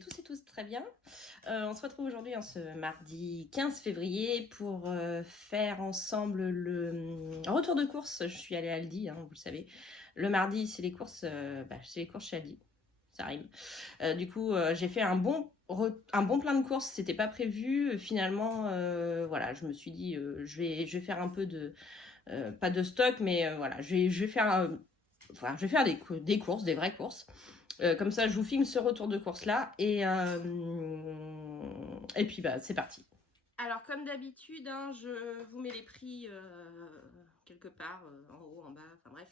tous et tous très bien. On se retrouve aujourd'hui en ce mardi 15 février pour faire ensemble le retour de course. Je suis allée à Aldi, hein, vous le savez. Le mardi, c'est les courses, c'est les courses chez Aldi. Ça rime. Du coup, j'ai fait un bon plein de courses. C'était pas prévu. Finalement, voilà, je me suis dit, je vais faire un peu de, pas de stock, mais voilà, je vais faire, je vais faire des courses, des vraies courses. Comme ça, je vous filme ce retour de course-là. Et puis, c'est parti. Alors, comme d'habitude, hein, je vous mets les prix quelque part, en haut, en bas, enfin bref.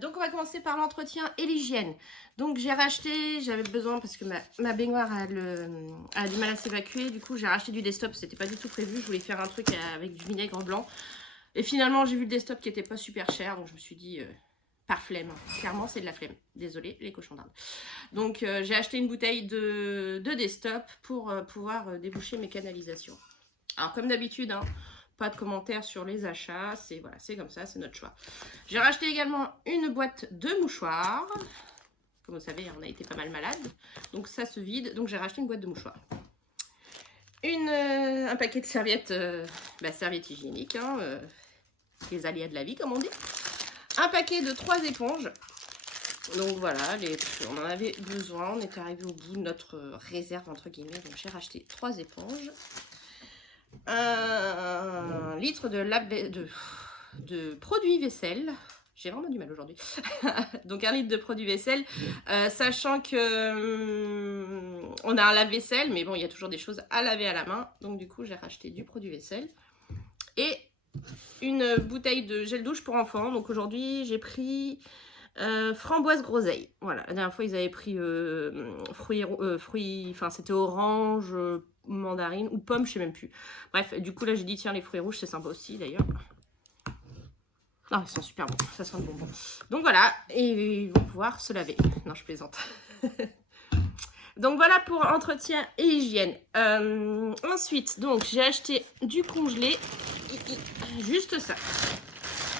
Donc, on va commencer par l'entretien et l'hygiène. Donc, j'ai racheté, j'avais besoin parce que ma baignoire a du mal à s'évacuer. Du coup, j'ai racheté du desktop, c'était pas du tout prévu. Je voulais faire un truc avec du vinaigre blanc. Et finalement, j'ai vu le desktop qui était pas super cher. Donc, je me suis dit... par flemme, clairement c'est de la flemme, désolé les cochons d'Inde. Donc j'ai acheté une bouteille de desktop pour pouvoir déboucher mes canalisations. Alors comme d'habitude, hein, pas de commentaires sur les achats, c'est voilà, c'est comme ça, c'est notre choix. J'ai racheté également une boîte de mouchoirs. Comme vous savez, on a été pas mal malade, donc ça se vide, donc j'ai racheté une boîte de mouchoirs. Un paquet de serviettes, serviettes hygiéniques, hein, les aléas de la vie comme on dit. Un paquet de 3 éponges. Donc voilà, on en avait besoin. On était arrivé au bout de notre réserve entre guillemets. Donc j'ai racheté 3 éponges. 1 litre de produit vaisselle. J'ai vraiment du mal aujourd'hui. Donc 1 litre de produit vaisselle. Sachant que on a un lave-vaisselle, mais bon, il y a toujours des choses à laver à la main. Donc du coup, j'ai racheté du produit vaisselle. Et une bouteille de gel douche pour enfants. Donc aujourd'hui, j'ai pris framboise groseille. Voilà, la dernière fois, ils avaient pris fruits, enfin, c'était orange, mandarine ou pomme, je sais même plus. Bref, du coup, là, j'ai dit, tiens, les fruits rouges, c'est sympa aussi, d'ailleurs. Non, ils sont super bons, ça sent le bonbon. Donc voilà, et ils vont pouvoir se laver. Non, je plaisante. Donc voilà pour entretien et hygiène. Ensuite, donc j'ai acheté du congelé. Juste ça.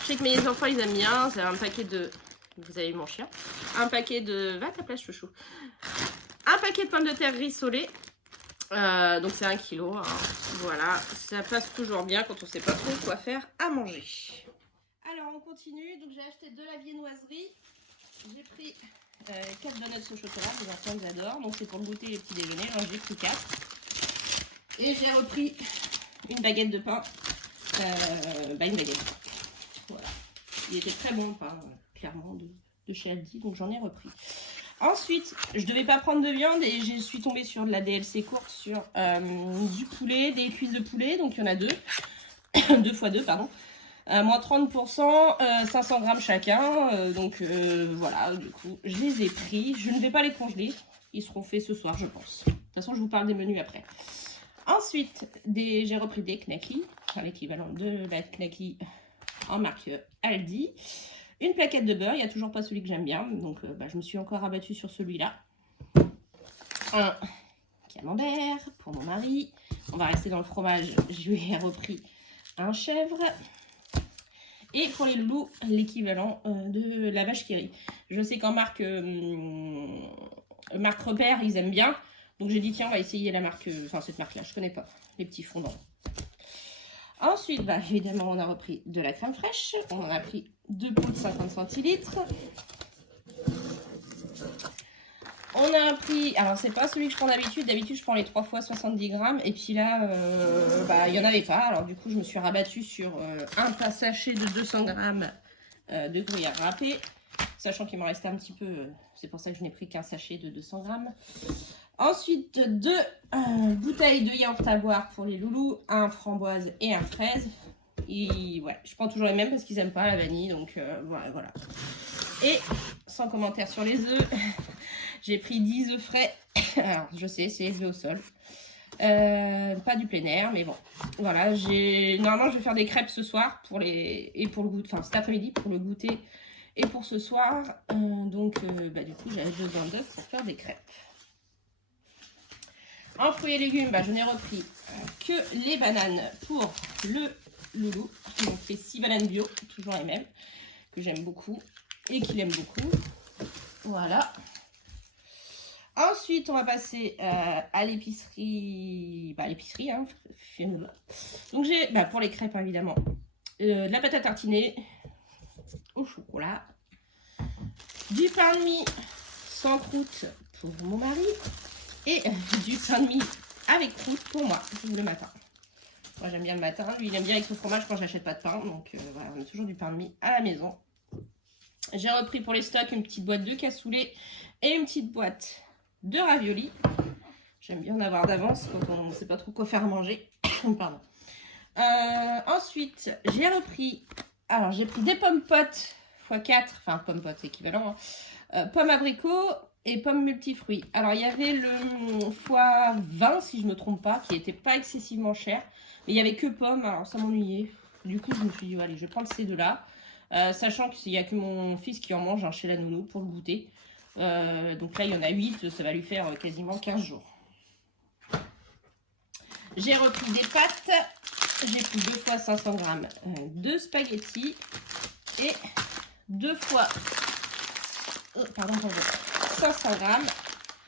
Je sais que mes enfants ils aiment bien. C'est un paquet de... Vous avez vu mon chien. Un paquet de... Va à ta place chouchou. Un paquet de pommes de terre rissolées. Donc c'est 1 kg. Hein. Voilà. Ça passe toujours bien quand on sait pas trop quoi faire à manger. Alors on continue. Donc j'ai acheté de la viennoiserie. J'ai pris 4 donuts au chocolat. Les enfants ils adorent. Donc c'est pour le goûter et les petits déjeuners. Donc j'ai pris 4. Et j'ai repris une baguette de pain. Une baguette de pain. Voilà. Il était très bon le pain, clairement, de chez Aldi. Donc j'en ai repris. Ensuite, je devais pas prendre de viande et je suis tombée sur de la DLC courte sur du poulet, des cuisses de poulet. Donc il y en a 2. 2 x 2, pardon. Moins 30%, 500 grammes chacun. Donc voilà, du coup, je les ai pris. Je ne vais pas les congeler. Ils seront faits ce soir, je pense. De toute façon, je vous parle des menus après. Ensuite, j'ai repris des knackis. Enfin, l'équivalent de la knacki en marque Aldi. Une plaquette de beurre. Il n'y a toujours pas celui que j'aime bien. Donc, je me suis encore rabattue sur celui-là. Un camembert pour mon mari. On va rester dans le fromage. Je lui ai repris un chèvre. Et pour les loulous, l'équivalent de la vache qui rit. Je sais qu'en marque Repère, ils aiment bien. Donc j'ai dit, tiens, on va essayer la marque, cette marque-là, je connais pas, les petits fondants. Ensuite, évidemment, on a repris de la crème fraîche. On en a pris 2 pots de 50 centilitres. On a pris, alors c'est pas celui que je prends d'habitude. D'habitude, je prends les 3 fois 70 grammes. Et puis là, il n'y en avait pas. Alors du coup, je me suis rabattue sur un sachet de 200 grammes de gruyère râpée. Sachant qu'il m'en restait un petit peu. C'est pour ça que je n'ai pris qu'un sachet de 200 grammes. Ensuite, 2 bouteilles de yaourt à boire pour les loulous, un framboise et un fraise. Et ouais, je prends toujours les mêmes parce qu'ils n'aiment pas la vanille, donc voilà. Et sans commentaire sur les œufs, j'ai pris 10 œufs frais. Alors, je sais, c'est élevé au sol. Pas du plein air, mais bon. Voilà, normalement, je vais faire des crêpes ce soir pour le goûter, enfin cet après-midi pour le goûter et pour ce soir. Donc, du coup, j'avais besoin d'œufs pour faire des crêpes. En fruits et légumes, je n'ai repris que les bananes pour le loulou. Donc les 6 bananes bio, toujours les mêmes, que j'aime beaucoup et qu'il aime beaucoup. Voilà. Ensuite, on va passer à l'épicerie. Bah, l'épicerie, hein. Donc, j'ai, pour les crêpes, hein, évidemment, de la pâte à tartiner au chocolat, du pain de mie sans croûte pour mon mari et du pain de mie avec croûte pour moi le matin. Moi, j'aime bien le matin. Lui, il aime bien avec son fromage quand j'achète pas de pain. Donc, voilà, on a toujours du pain de mie à la maison. J'ai repris pour les stocks une petite boîte de cassoulet et une petite boîte de raviolis. J'aime bien en avoir d'avance quand on ne sait pas trop quoi faire à manger. Pardon. Ensuite, j'ai repris... Alors, j'ai pris des pommes potes x4. Enfin, pommes potes équivalent. Hein. Pommes abricots et pommes multifruits. Alors, il y avait le x20, si je ne me trompe pas, qui n'était pas excessivement cher. Mais il n'y avait que pommes, alors ça m'ennuyait. Du coup, je me suis dit, allez, je vais prendre ces deux-là. Sachant qu'il n'y a que mon fils qui en mange hein, chez la nounou pour le goûter. Donc là, il y en a 8, ça va lui faire quasiment 15 jours. J'ai repris des pâtes. J'ai pris 2 fois 500 g de spaghettis et 2 fois 500 g,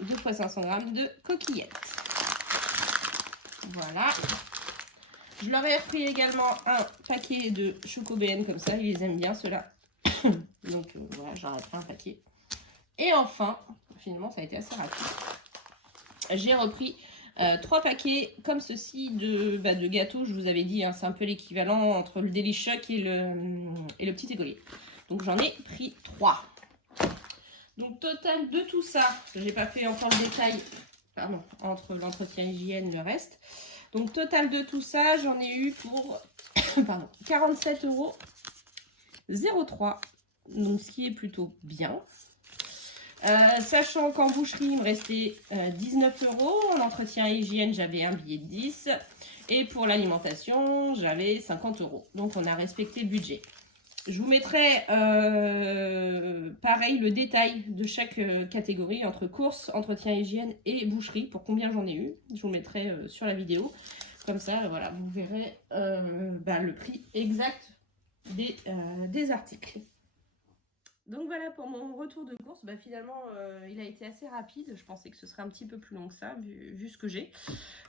2 fois 500 g de coquillettes. Voilà. Je leur ai repris également un paquet de Choco-BN comme ça, ils les aiment bien ceux-là. Donc voilà, j'en ai pris un paquet. Et enfin, finalement ça a été assez rapide. J'ai repris 3 paquets comme ceci de gâteaux, je vous avais dit, hein, c'est un peu l'équivalent entre le Deli Choc et le petit écolier. Donc j'en ai pris 3. Donc total de tout ça, j'ai pas fait encore le détail, pardon, entre l'entretien hygiène et le reste. Donc total de tout ça, j'en ai eu pour 47,03 €. Donc ce qui est plutôt bien. Sachant qu'en boucherie, il me restait 19 €. En entretien et hygiène, j'avais un billet de 10. Et pour l'alimentation, j'avais 50 €. Donc on a respecté le budget. Je vous mettrai pareil le détail de chaque catégorie entre courses, entretien, hygiène et boucherie pour combien j'en ai eu. Je vous mettrai sur la vidéo. Comme ça, voilà, vous verrez le prix exact des articles. Donc voilà pour mon retour de course. Finalement, il a été assez rapide. Je pensais que ce serait un petit peu plus long que ça, vu ce que j'ai.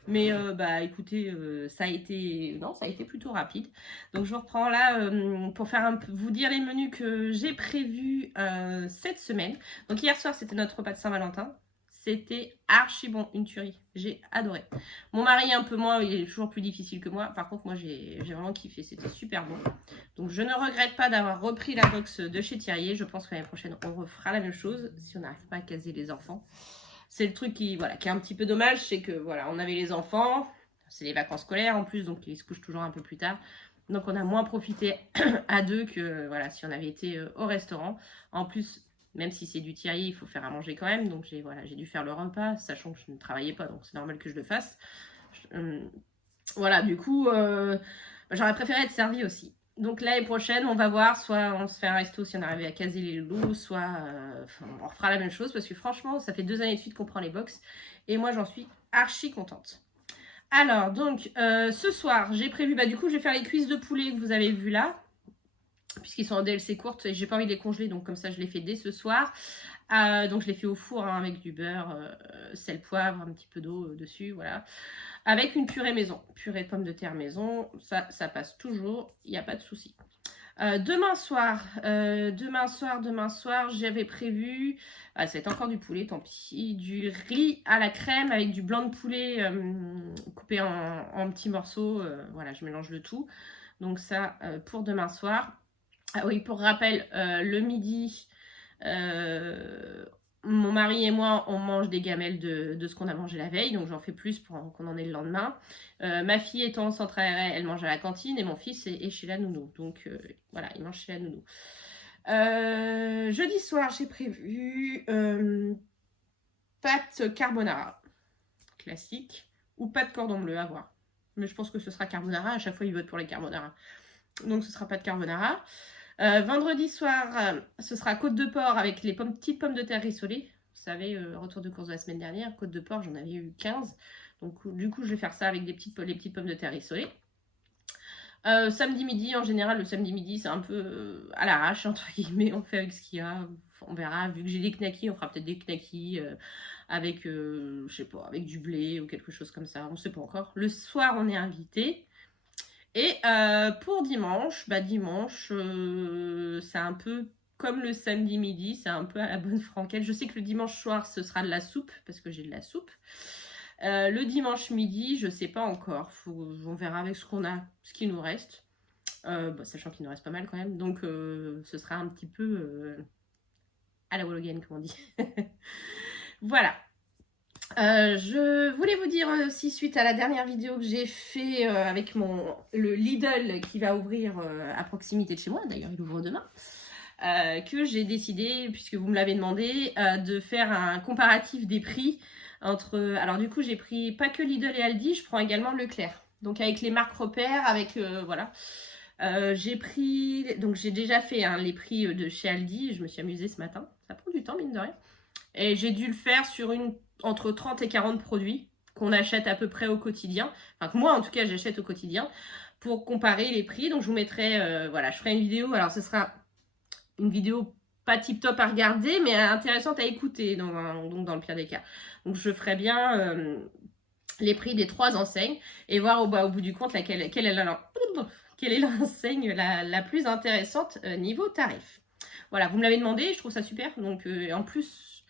Mais écoutez, ça a été plutôt rapide. Donc je vous reprends là pour faire vous dire les menus que j'ai prévus cette semaine. Donc hier soir, c'était notre repas de Saint-Valentin. C'était archi bon, une tuerie. J'ai adoré. Mon mari un peu moins, il est toujours plus difficile que moi. Par contre, moi, j'ai vraiment kiffé. C'était super bon. Donc, je ne regrette pas d'avoir repris la box de chez Thierry. Je pense que l'année prochaine, on refera la même chose si on n'arrive pas à caser les enfants. C'est le truc qui est un petit peu dommage. C'est que, voilà, on avait les enfants. C'est les vacances scolaires en plus, donc ils se couchent toujours un peu plus tard. Donc, on a moins profité à deux que, voilà, si on avait été au restaurant. En plus, même si c'est du Thierry, il faut faire à manger quand même. Donc, j'ai dû faire le repas, sachant que je ne travaillais pas. Donc, c'est normal que je le fasse. Voilà, du coup, j'aurais préféré être servie aussi. Donc, l'année prochaine, on va voir. Soit on se fait un resto si on arrive à caser les loulous, soit on refera la même chose. Parce que franchement, ça fait 2 années de suite qu'on prend les box. Et moi, j'en suis archi contente. Alors, donc, ce soir, j'ai prévu... du coup, je vais faire les cuisses de poulet que vous avez vues là. Puisqu'ils sont en DLC courte et j'ai pas envie de les congeler, donc comme ça je les fais dès ce soir. Donc je les fais au four hein, avec du beurre, sel, poivre, un petit peu d'eau dessus, voilà. Avec une purée maison, purée de pommes de terre maison, ça passe toujours, il n'y a pas de souci. Demain soir, j'avais prévu, ça va être encore du poulet, tant pis, du riz à la crème avec du blanc de poulet coupé en petits morceaux, voilà, je mélange le tout. Donc ça, pour demain soir. Ah oui, pour rappel, le midi, mon mari et moi, on mange des gamelles de ce qu'on a mangé la veille, donc j'en fais plus pour qu'on en ait le lendemain. Ma fille étant au centre aéré, elle mange à la cantine et mon fils est chez la nounou. Donc voilà, il mange chez la nounou. Jeudi soir, j'ai prévu pâte carbonara, classique, ou pâte cordon bleu, à voir. Mais je pense que ce sera carbonara, à chaque fois ils votent pour les carbonara. Donc ce sera pâte carbonara. Vendredi soir, ce sera côte de porc avec les petites pommes de terre rissolées. Vous savez, retour de course de la semaine dernière, côte de porc, j'en avais eu 15. Donc, du coup, je vais faire ça avec les petites pommes de terre rissolées. Samedi midi, en général, le samedi midi, c'est un peu à l'arrache, entre guillemets, on fait avec ce qu'il y a, on verra, vu que j'ai des knackis, on fera peut-être des knackis avec, je sais pas, avec du blé ou quelque chose comme ça, on sait pas encore. Le soir, on est invité. Et pour dimanche, dimanche, c'est un peu comme le samedi midi, c'est un peu à la bonne franquette. Je sais que le dimanche soir, ce sera de la soupe, parce que j'ai de la soupe. Le dimanche midi, je sais pas encore. On verra avec ce qu'on a, ce qui nous reste. Sachant qu'il nous reste pas mal quand même. Donc, ce sera un petit peu à la Wologan, comme on dit. Voilà. Je voulais vous dire aussi, suite à la dernière vidéo que j'ai fait avec le Lidl qui va ouvrir à proximité de chez moi, d'ailleurs il ouvre demain, que j'ai décidé, puisque vous me l'avez demandé, de faire un comparatif des prix entre... Alors du coup j'ai pris pas que Lidl et Aldi, je prends également Leclerc. Donc avec les marques repères, avec... voilà. J'ai pris... Donc j'ai déjà fait les prix de chez Aldi, je me suis amusée ce matin. Ça prend du temps mine de rien. Et j'ai dû le faire sur entre 30 et 40 produits qu'on achète à peu près au quotidien. Enfin, que moi, en tout cas, j'achète au quotidien pour comparer les prix. Donc, je vous mettrai... voilà, je ferai une vidéo. Alors, ce sera une vidéo pas tip-top à regarder, mais intéressante à écouter, donc dans le pire des cas. Donc, je ferai bien les prix des 3 enseignes et voir au bout du compte quelle est l'enseigne la plus intéressante niveau tarif. Voilà, vous me l'avez demandé, je trouve ça super. Donc, en plus,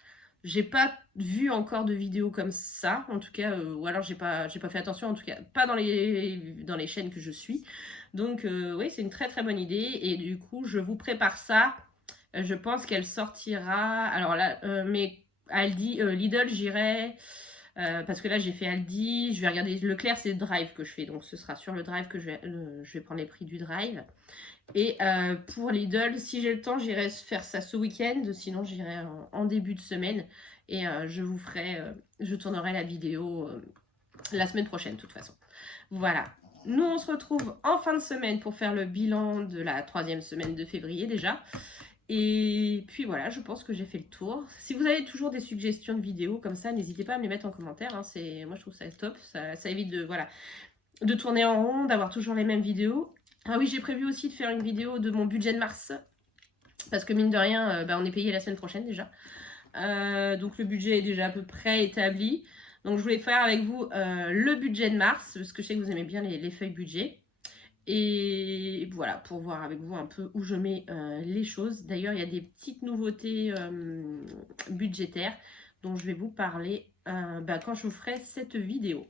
j'ai pas vu encore de vidéos comme ça, en tout cas, ou alors j'ai pas fait attention, en tout cas, pas dans les chaînes que je suis. Donc, oui, c'est une très très bonne idée. Et du coup, je vous prépare ça. Je pense qu'elle sortira. Alors là, mais Aldi, Lidl, j'irai. Parce que là j'ai fait Aldi, je vais regarder Leclerc, c'est le Drive que je fais, donc ce sera sur le Drive que je vais prendre les prix du Drive. Et pour Lidl, si j'ai le temps, j'irai faire ça ce week-end, sinon j'irai en début de semaine et je tournerai la vidéo la semaine prochaine de toute façon. Voilà, nous on se retrouve en fin de semaine pour faire le bilan de la 3e semaine de février déjà. Et puis voilà, je pense que j'ai fait le tour. Si vous avez toujours des suggestions de vidéos comme ça, n'hésitez pas à me les mettre en commentaire. Hein. Moi, je trouve ça top. Ça évite de tourner en rond, d'avoir toujours les mêmes vidéos. Ah oui, j'ai prévu aussi de faire une vidéo de mon budget de mars. Parce que mine de rien, on est payé la semaine prochaine déjà. Donc le budget est déjà à peu près établi. Donc je voulais faire avec vous le budget de mars. Parce que je sais que vous aimez bien les feuilles budget. Et voilà, pour voir avec vous un peu où je mets les choses. D'ailleurs, il y a des petites nouveautés budgétaires dont je vais vous parler quand je vous ferai cette vidéo.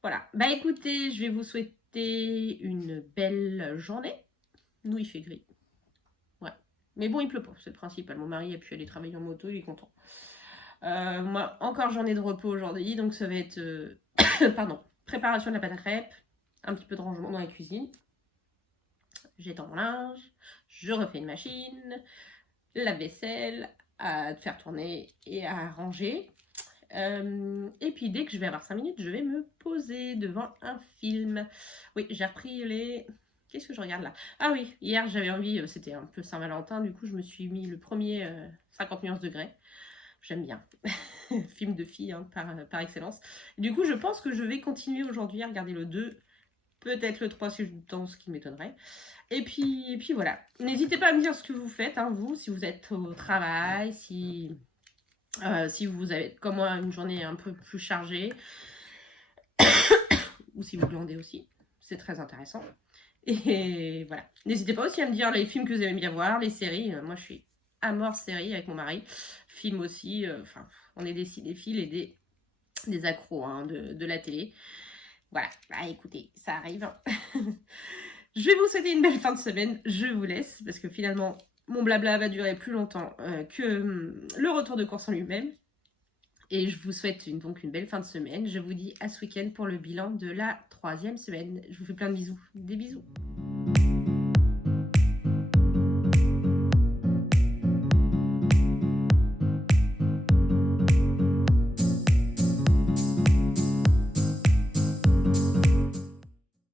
Voilà, écoutez, je vais vous souhaiter une belle journée. Nous, il fait gris. Ouais, mais bon, il pleut pas, c'est le principal. Mon mari a pu aller travailler en moto, il est content. Moi, encore journée de repos aujourd'hui, donc ça va être... pardon, préparation de la pâte à crêpes. Un petit peu de rangement dans la cuisine. J'étends mon linge, je refais une machine, la vaisselle, à faire tourner et à ranger. Et puis dès que je vais avoir 5 minutes, je vais me poser devant un film. Oui, j'ai repris les... Qu'est-ce que je regarde là? Ah oui, hier j'avais envie, c'était un peu Saint-Valentin, du coup je me suis mis le premier 50 nuances de Grey. J'aime bien. Film de filles hein, par excellence. Et du coup je pense que je vais continuer aujourd'hui à regarder le 2. Peut-être le 3 si je danse, ce qui m'étonnerait. Et puis voilà. N'hésitez pas à me dire ce que vous faites, hein, vous, si vous êtes au travail, si vous avez, comme moi, une journée un peu plus chargée. Ou si vous glandez aussi. C'est très intéressant. Et voilà. N'hésitez pas aussi à me dire les films que vous aimez bien voir, les séries. Moi, je suis à mort série avec mon mari. Film aussi. On est des cinéphiles et des accros hein, de la télé. Voilà, écoutez, ça arrive. Je vais vous souhaiter une belle fin de semaine. Je vous laisse parce que finalement, mon blabla va durer plus longtemps que le retour de course en lui-même. Et je vous souhaite donc une belle fin de semaine. Je vous dis à ce week-end pour le bilan de la 3e semaine. Je vous fais plein de bisous. Des bisous.